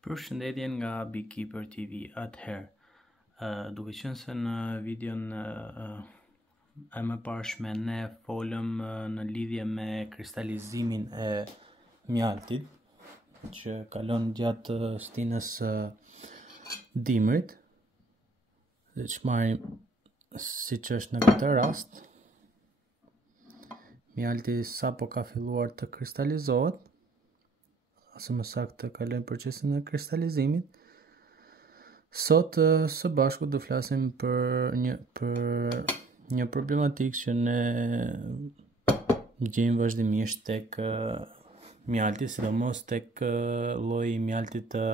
Përshëndetje nga Beekeeper TV. Duke qenë se në videon e më parshme ne folëm në lidhje me kristalizimin e mjaltit që kalon gjatë stinës dimrit, dhe që marrim siç është në këtë rast, mjalti sapo ka filluar të kristalizohet, ose më saktë të kalojmë procesin e kristalizimit. Sot së bashku do flasim për një problematikë që ne gjejmë vazhdimisht tek mjalti, sidomos tek lloji i mjaltit të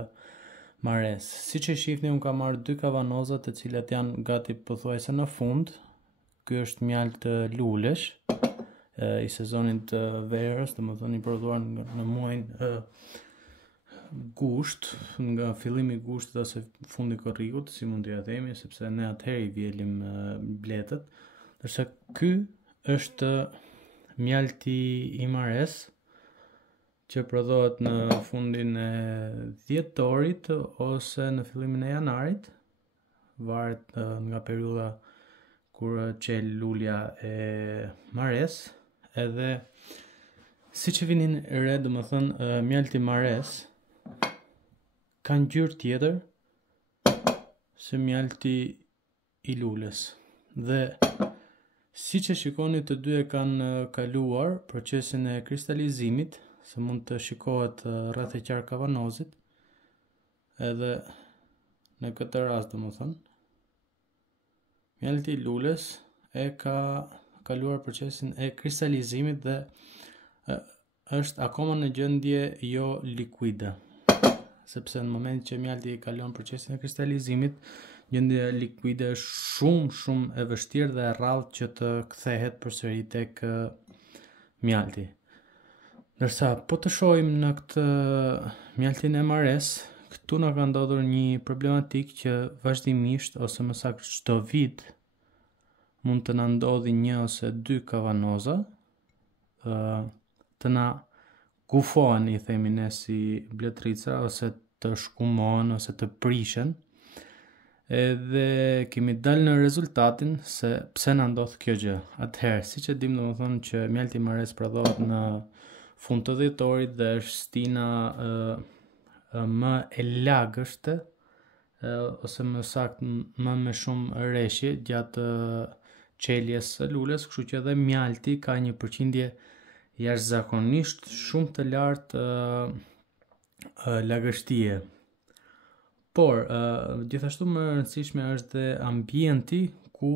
mares. Siç e shihni, unë kam marrë 2 kavanoza të cilat janë gati pothuajse në fund. Ky është mjalt lulesh i sezonit të verës, domethënë i prodhuar në muajin gusht, nga fillimi i gushtit ose fundi i korrikut, si mund t'ja themi, sepse ne atëherë i vjelim bletët. Ndërsa ky është mjalti i mares që prodhohet në fundin e dhjetorit ose në fillimin e janarit, varet nga periudha kur çel lulja e mares. Edhe siç e vinin re, domethënë mjalti mares ka ngjyrë tjetër se mjalti i lules. Dhe siç e shikoni, të dy e kanë kaluar procesin e kristalizimit, se mund të shikohet rreth e qark kavanozit. Edhe në këtë rast, domethënë, mjalti i lules e ka kaluar procesin e kristalizimit dhe është akoma në gjendje jo likuide, sepse në moment që mjalti kalon procesin e kristalizimit, gjendja likuide është shumë e vështirë dhe e rrallë që të kthehet përsëri tek mjalti. Ndërsa po të shohim në këtë mjaltin e mares, këtu na ka ndodhur një problematikë që vazhdimisht, ose më saktë çdo vit, mund të na ndodhi 1 ose 2 kavanoza të na kufohen, i themi ne, si bletërica, ose të shkumohen ose të prishen. Edhe kemi dalë në rezultatin se pse na ndodh kjo gjë. Atëherë, siç e dim, domethënë që mjalti i mares prodhohet në fund të dhjetorit dhe është stina më e lagështe, ose më saktë më me shumë rreshje gjatë çeljes së lules, kështu që edhe mjalti ka një përqindje jashtëzakonisht shumë të lartë lagështie. Por gjithashtu më e rëndësishme është dhe ambienti ku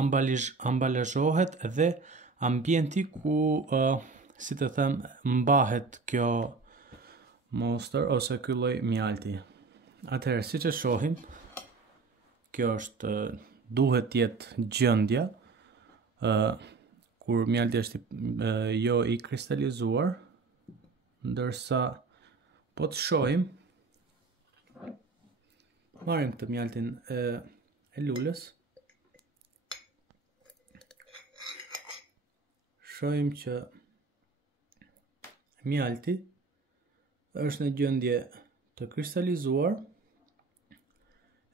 ambalazhohet dhe ambienti ku si të them, mbahet kjo monster ose ky lloj mjalti. Atëherë, siç e shohim, kjo është duhet të jetë gjendja kur mjalti është jo i kristalizuar, ndërsa po të shohim, marrim këtë mjaltin e lules, shohim që mjalti është në gjendje të kristalizuar,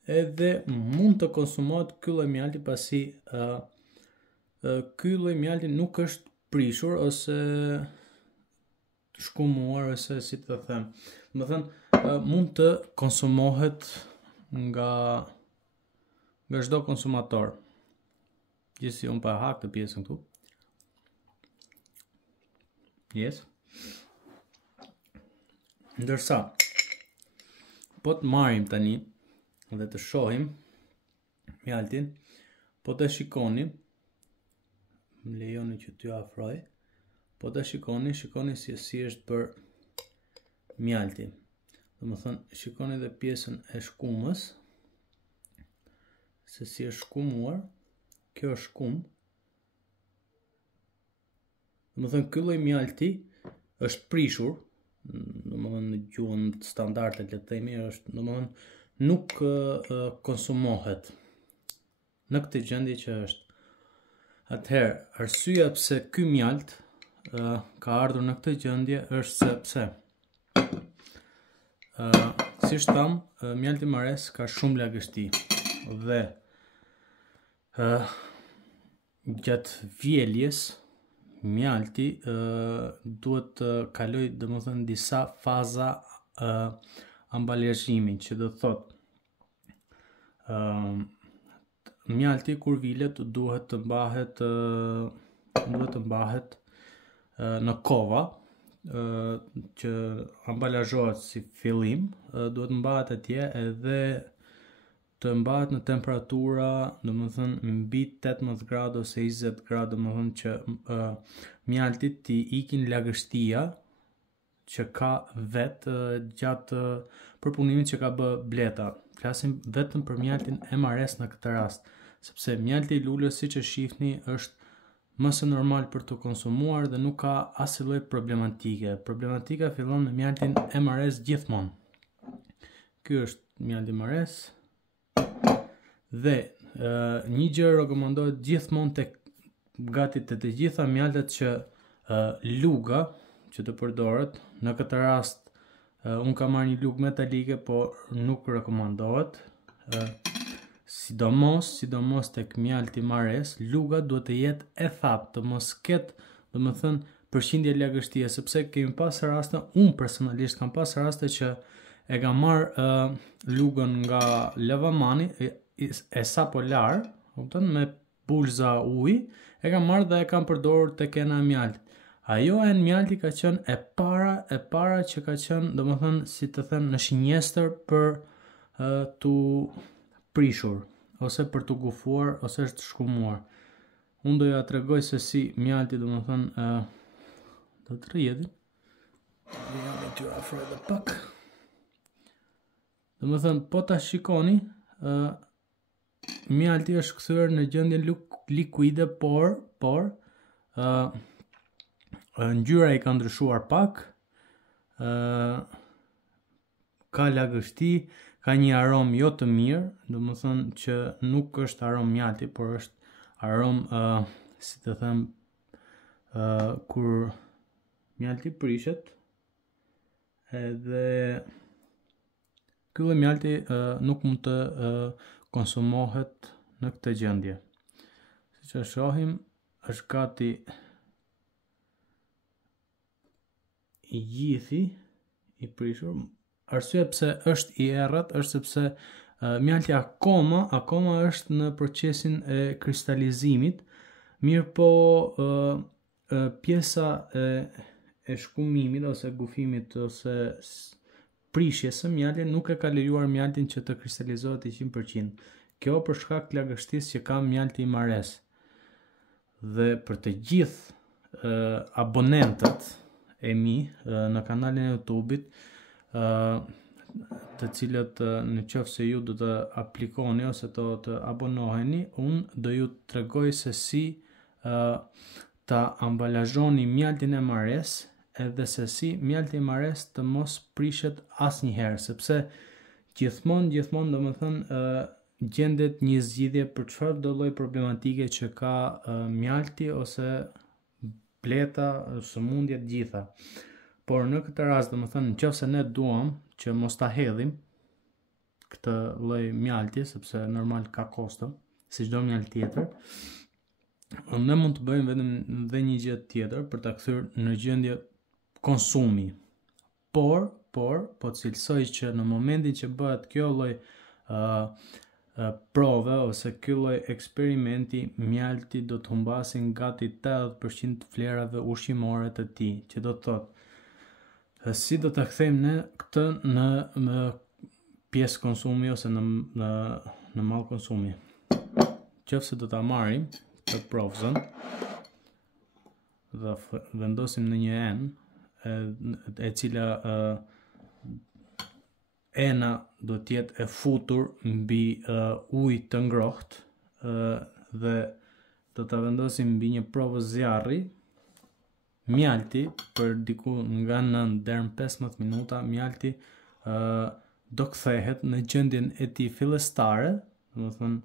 edhe mund të konsumohet ky lloj mjalti, pasi ky lloj mjalti nuk është prishur ose shkumuar, ose si të them. Domethënë mund të konsumohet nga çdo konsumator. Gjithsesi unë pa hak të pjesën këtu. Yes. Ndërsa po të marrim tani dhe të shohim mjaltin, po të shikoni, më lejoni që t'ju afroj, po të shikoni si është për mjalti. Domethënë, shikoni dhe pjesën e shkumës, se si është shkumuar. Kjo është shkumë. Domethënë, ky lloj mjalti është prishur, domethënë në gjuhën standarde, le të themi, është, domethënë, nuk konsumohet në këtë gjendje që është. Atëherë, arsyeja pse ky mjalt ka ardhur në këtë gjendje është sepse si shtam, mjalti mares ka shumë lagështi dhe gjatë vjeljes mjalti duhet të kaloj domethënë disa faza ambalazhimi, që do thot mjalti kur vilet duhet të mbahet në kova që ambalazhohet si fillim, duhet mbahet atje edhe të mbahet në temperatura, domethënë mbi 18 gradë ose 20 gradë, domethënë që mjalti t'i ikin lagështia që ka vetë gjatë përpunimit që ka bë bleta. Flasim vetëm për mjaltin MRS në këtë rast, sepse mjalti i lulës, siç e shihni, është më së normal për të konsumuar dhe nuk ka asnjë lloj problematike. Problematika fillon me mjaltin MRS gjithmonë. Ky është mjalti MRS. Dhe një gjë rekomandohet gjithmonë tek gati të gjitha mjaltet që luga që të përdoret, në këtë rast unë kam marrë një lugë metalike, por nuk rekomandohet. Sidomos tek mjalti mares, luga duhet të jetë e thatë, të mos ketë, domethënë, përqindje lagështie, sepse kemi pas raste, unë personalisht kam pas raste që e kam marrë lugën nga lavamani, e sapolar, me pulza uji, e kam marrë dhe e kam përdorur tek ena e mjaltit. Ajo e në mjalti ka qenë e para që ka qenë, domethënë, si të them, në shinjestër për tu prishur, ose për tu gufuar, ose është shkumuar. Unë do ja tregoj se si mjalti, domethënë, do të rrjedhin. Jam ty afro edhe pak. Domethënë, po ta shikoni, mjalti është kthyer në gjendje likuide, por ngjyra i ka ndryshuar pak, ka lagështi, ka një aromë jo të mirë, domethënë që nuk është aromë mjalti, por është aromë, si të them, kur mjalti prishet, edhe ky lloj mjalti nuk mund të konsumohet në këtë gjendje. Siç e shohim, është gati i gjithi i prishur. Arsye pse është i errët është sepse mjalti akoma është në procesin e kristalizimit, mirë po pjesa e shkumimit ose gufimit ose prishjes së mjaltit nuk e ka lejuar mjaltin që të kristalizohet 100%. Kjo për shkak të lagështisë që ka mjalti i mares. Dhe për të gjithë abonentët e mi në kanalin e YouTube-it, të cilët në qoftë se ju do të aplikoni ose të abonoheni, unë do ju tregoj se si ta ambalazhoni mjaltin e mares, edhe se si mjalti i mares të mos prishet asnjëherë, sepse gjithmonë domethënë gjendet një zgjidhje për çfarë do lloj problematike që ka mjalti ose bleta, sëmundje të gjitha. Por në këtë rast, domethënë, nëse ne duam që mos ta hedhim këtë lloj mjalti, sepse normal ka kosto, si çdo mjalt tjetër, ne mund të bëjmë vetëm dhe një gjë tjetër për ta kthyer në gjendje konsumi. Por po cilësoj që në momentin që bëhet kjo lloj prove ose ky lloj eksperimenti, mjalti do të humbasin gati 80% të vlerave ushqimore të tij, që do të thotë si do ta kthejmë ne këtë në pjesë konsumi ose në mall konsumi. Nëse do ta marrim të provën dhe vendosim në një enë e cila ena do të jetë e futur mbi ujë të ngrohtë dhe do ta vendosim mbi një provë zjarri, mjalti për diku nga 9 deri në 15 minuta, mjalti do kthehet në gjendjen e tij fillestare, domethënë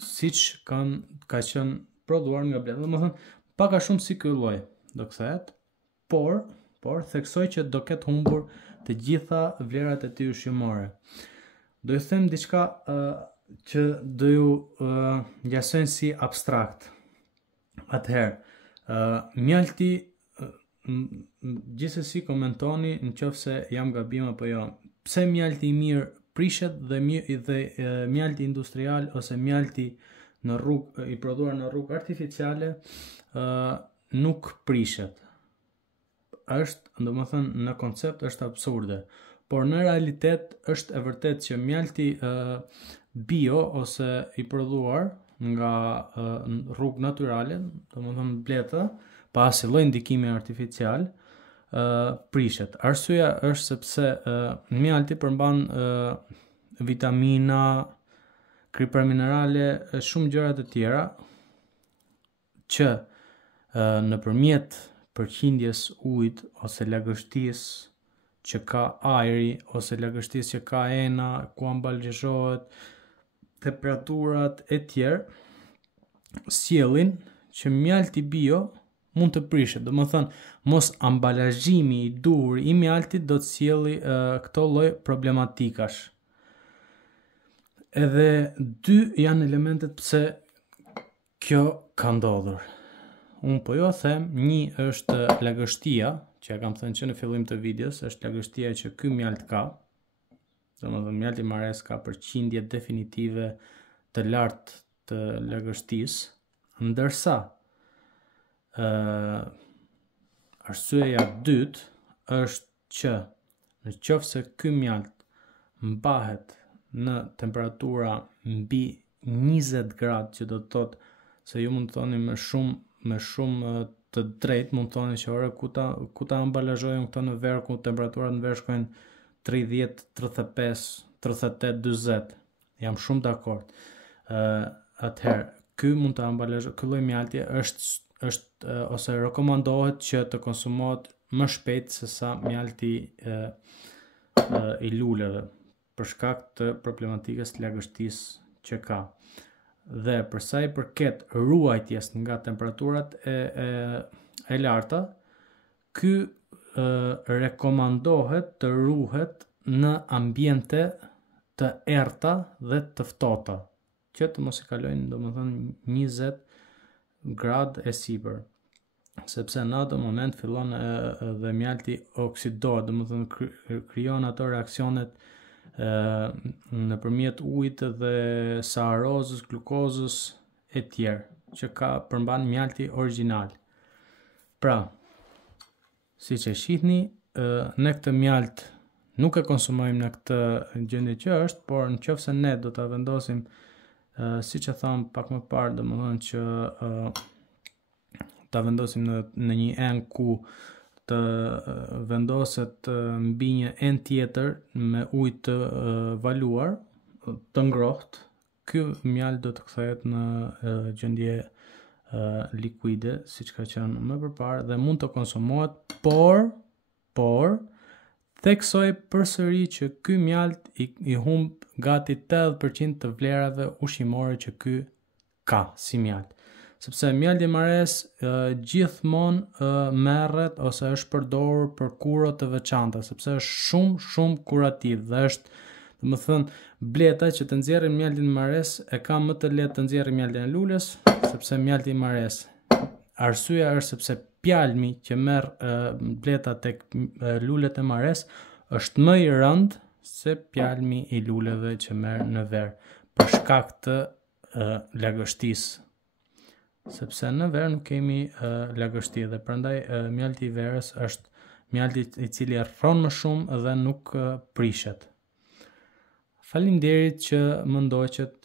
siç ka qenë prodhuar nga bleta, domethënë pak a shumë si ky lloj do kthehet, por por theksoj që do ketë humbur të gjitha vlerat e tij ushqimore. Do ju them diçka që do ju ngjasojnë si abstrakt. Atëherë, mjalti, gjithsesi komentoni nëse jam gabim apo jo. Pse mjalti i mirë prishet dhe mjalti industrial ose mjalti i prodhuar në rrugë artificiale nuk prishet? Domethënë në koncept është absurde, por në realitet është e vërtet që mjalti bio ose i prodhuar nga rrugë natyrale, domethënë bleta, pa asnjë lloj ndikimi artificial, prishet. Arsyeja është sepse mjalti përmban vitamina, kripra minerale, shumë gjëra të tjera që nëpërmjet përqindjes ujit ose lagështisë që ka ajri ose lagështisë që ka ena, ku ambalazhohet, temperaturat e tjerë sjellin që mjalti bio mund të prishet. Domethënë, mos ambalazhimi i dur i mjaltit do të sjellë këto lloj problematikash. Edhe dy janë elementet pse kjo ka ndodhur. Unë po jo them, një është lagështia, që ja kam thënë që në fillim të videos, është lagështia që ky mjalt ka. Domethënë mjalti mares ka përqindje definitive të lartë të lagështisë, ndërsa arsyeja dytë është që nëse ky mjalt mbahet në temperatura mbi 20 gradë, që do të thotë se ju mund të thoni me shumë të drejtë, mund të thoni që ore ku ta ambalazhojmë këto në verë ku temperaturat në verë shkojnë 30, 35, 38, 40. Jam shumë dakord. Atëherë, ky mund të ambalazhohet, ky lloj mjalti është ose rekomandohet që të konsumohet më shpejt se sa mjalti i luleve, për shkak të problematikës të lagështisë që ka. Dhe për sa i përket ruajtjes nga temperaturat e larta, ky rekomandohet të ruhet në ambiente të errta dhe të ftohta, që të mos i kalojnë domethënë 20 gradë e sipër, sepse në atë moment fillon dhe mjalti oksidohet, domethënë krijon ato reaksionet nëpërmjet ujit dhe saharozës, glukozës e tjerë, që ka përmban mjalti origjinal. Pra, siç e shihni, ne këtë mjalt nuk e konsumojmë në këtë gjendje që është, por nëse ne do ta vendosim, siç e tham pak më parë, domethënë që ta vendosim në një enë ku të vendoset mbi një enë tjetër me ujë të valuar, të ngrohtë, ky mjalt do të kthehet në gjendje likuide, siç ka qenë më përpara, dhe mund të konsumohet, por theksoj përsëri që ky mjalt i humb gati 80% të vlerave ushqimore që ky ka si mjalt. Sepse mjalti mares gjithmonë merret ose është përdorur për kuro të veçanta, sepse është shumë kurativ dhe është, domethënë, bleta që të nxjerrin mjaltin mares e ka më të lehtë të nxjerrë mjaltin e lules, sepse mjalti mares. Arsyeja është sepse pjalmi që merr bleta tek lulet e mares është më i rëndë se pjalmi i luleve që merr në ver, për shkak të lagështisë. Sepse në verë nuk kemi lagështi dhe prandaj mjalti i verës është mjalti i cili rron më shumë dhe nuk prishet. Faleminderit që më ndoqët